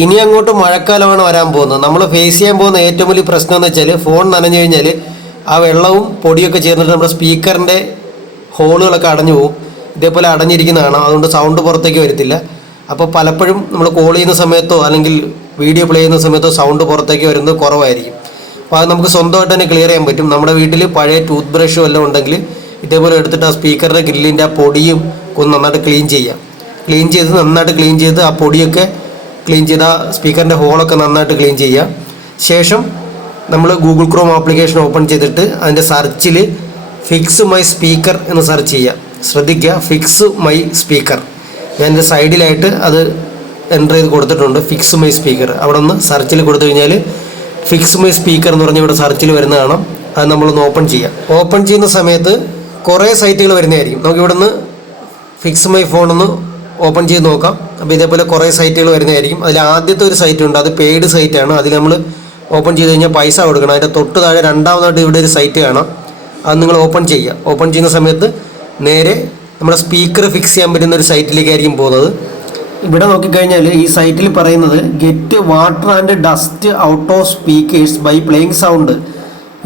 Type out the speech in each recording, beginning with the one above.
ഇനി അങ്ങോട്ട് മഴക്കാലമാണ് വരാൻ പോകുന്നത്. നമ്മൾ ഫേസ് ചെയ്യാൻ പോകുന്ന ഏറ്റവും വലിയ പ്രശ്നം എന്ന് വെച്ചാൽ ഫോൺ നനഞ്ഞു കഴിഞ്ഞാൽ ആ വെള്ളവും പൊടിയൊക്കെ ചേർന്നിട്ട് നമ്മുടെ സ്പീക്കറിന്റെ ഹോളുകളൊക്കെ അടഞ്ഞു പോകും. ഇതേപോലെ അടഞ്ഞിരിക്കുന്നതാണ് അതുകൊണ്ട് സൗണ്ട് പുറത്തേക്ക് വരത്തില്ല. അപ്പോൾ പലപ്പോഴും നമ്മൾ കോൾ ചെയ്യുന്ന സമയത്തോ അല്ലെങ്കിൽ വീഡിയോ പ്ലേ ചെയ്യുന്ന സമയത്തോ സൗണ്ട് പുറത്തേക്ക് വരുന്നത് കുറവായിരിക്കും. അപ്പോൾ അത് നമുക്ക് സ്വന്തമായിട്ട് തന്നെ ക്ലിയർ ചെയ്യാൻ പറ്റും. നമ്മുടെ വീട്ടിൽ പഴയ ടൂത്ത് ബ്രഷും എല്ലാം ഉണ്ടെങ്കിൽ ഇതേപോലെ എടുത്തിട്ട് ആ സ്പീക്കറിന്റെ ഗ്രില്ലിന്റെ ആ പൊടിയും ഒന്ന് നന്നായിട്ട് ക്ലീൻ ചെയ്യാം. ക്ലീൻ ചെയ്ത് നന്നായിട്ട് ക്ലീൻ ചെയ്ത് ആ പൊടിയൊക്കെ ക്ലീൻ ചെയ്ത സ്പീക്കറിന്റെ ഹോളൊക്കെ നന്നായിട്ട് ക്ലീൻ ചെയ്യുക. ശേഷം നമ്മൾ ഗൂഗിൾ ക്രോം ആപ്ലിക്കേഷൻ ഓപ്പൺ ചെയ്തിട്ട് അതിന്റെ സെർച്ചിൽ ഫിക്സ് മൈ സ്പീക്കർ എന്ന് സെർച്ച് ചെയ്യുക. ശ്രദ്ധിക്കുക ഫിക്സ് മൈ സ്പീക്കർ ഞാൻ എന്റെ സൈഡിലായിട്ട് അത് എന്റർ ചെയ്ത് കൊടുത്തിട്ടുണ്ട് ഫിക്സ് മൈ സ്പീക്കർ അവിടെ ഒന്ന് സെർച്ചിൽ കൊടുത്തു കഴിഞ്ഞാൽ ഫിക്സ് മൈ സ്പീക്കർ എന്ന് പറഞ്ഞ് ഇവിടെ സെർച്ചിൽ വരുന്ന കാണാം. അത് നമ്മളൊന്ന് ഓപ്പൺ ചെയ്യാം ഓപ്പൺ ചെയ്യുന്ന സമയത്ത് കുറേ സൈറ്റുകൾ വരുന്നതായിരിക്കും. നമുക്ക് ഇവിടെ നിന്ന് ഫിക്സ് മൈ ഫോൺ ഒന്ന് ഓപ്പൺ ചെയ്ത് നോക്കാം. അപ്പോൾ ഇതേപോലെ കുറേ സൈറ്റുകൾ വരുന്നതായിരിക്കും. അതിൽ ആദ്യത്തെ ഒരു സൈറ്റ് ഉണ്ട്. അത് പെയ്ഡ് സൈറ്റാണ് അതിൽ നമ്മൾ ഓപ്പൺ ചെയ്ത് കഴിഞ്ഞാൽ പൈസ കൊടുക്കണം. അതിന്റെ തൊട്ട് താഴെ രണ്ടാമതായിട്ട് ഇവിടെ ഒരു സൈറ്റ് കാണാം. അത് നിങ്ങൾ ഓപ്പൺ ചെയ്യുക. ഓപ്പൺ ചെയ്യുന്ന സമയത്ത് നേരെ നമ്മുടെ സ്പീക്കർ ഫിക്സ് ചെയ്യാൻ പറ്റുന്ന ഒരു സൈറ്റിലേക്കായിരിക്കും പോകുന്നത്. ഇവിടെ നോക്കിക്കഴിഞ്ഞാൽ ഈ സൈറ്റിൽ പറയുന്നത് get water and dust out of speakers by playing sound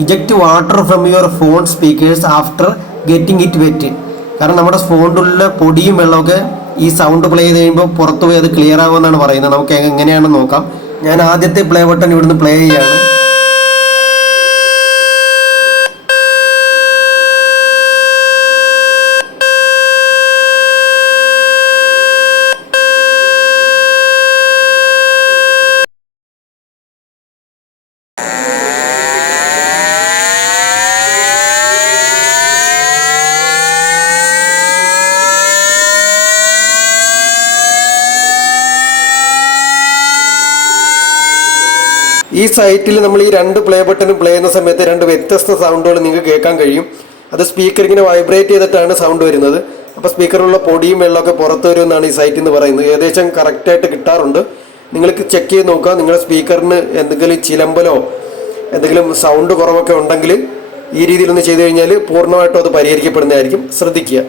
eject water from your phone speakers after getting it wet കാരണം നമ്മുടെ ഫോണിലുള്ള പൊടിയും വെള്ളമൊക്കെ ഈ സൗണ്ട് പ്ലേ ചെയ്ത് കഴിയുമ്പോൾ പുറത്തുപോയി അത് ക്ലിയർ ആകുമെന്നാണ് പറയുന്നത്. നമുക്ക് എങ്ങനെയാണെന്ന് നോക്കാം. ഞാൻ ആദ്യത്തെ പ്ലേ ബട്ടൺ ഇവിടുന്ന് പ്ലേ ചെയ്യാണ്. ഈ സൈറ്റിൽ നമ്മൾ ഈ രണ്ട് പ്ലേ ബട്ടണും പ്ലേ ചെയ്യുന്ന സമയത്ത് രണ്ട് വ്യത്യസ്ത സൗണ്ടുകൾ നിങ്ങൾക്ക് കേൾക്കാൻ കഴിയും. അത് സ്പീക്കർ ഇങ്ങനെ വൈബ്രേറ്റ് ചെയ്തിട്ടാണ് സൗണ്ട് വരുന്നത്. അപ്പോൾ സ്പീക്കറിലുള്ള പൊടിയും വെള്ളമൊക്കെ പുറത്ത് വരുമെന്നാണ് ഈ സൈറ്റ് എന്ന് പറയുന്നത്. ഏകദേശം കറക്റ്റായിട്ട് കിട്ടാറുണ്ട്. നിങ്ങൾക്ക് ചെക്ക് ചെയ്ത് നോക്കുക. നിങ്ങളുടെ സ്പീക്കറിന് എന്തെങ്കിലും ചിലമ്പലോ എന്തെങ്കിലും സൗണ്ട് കുറവൊക്കെ ഉണ്ടെങ്കിൽ ഈ രീതിയിലൊന്ന് ചെയ്തു കഴിഞ്ഞാൽ പൂർണമായിട്ടും അത് പരിഹരിക്കപ്പെടുന്നതായിരിക്കും. ശ്രദ്ധിക്കുക.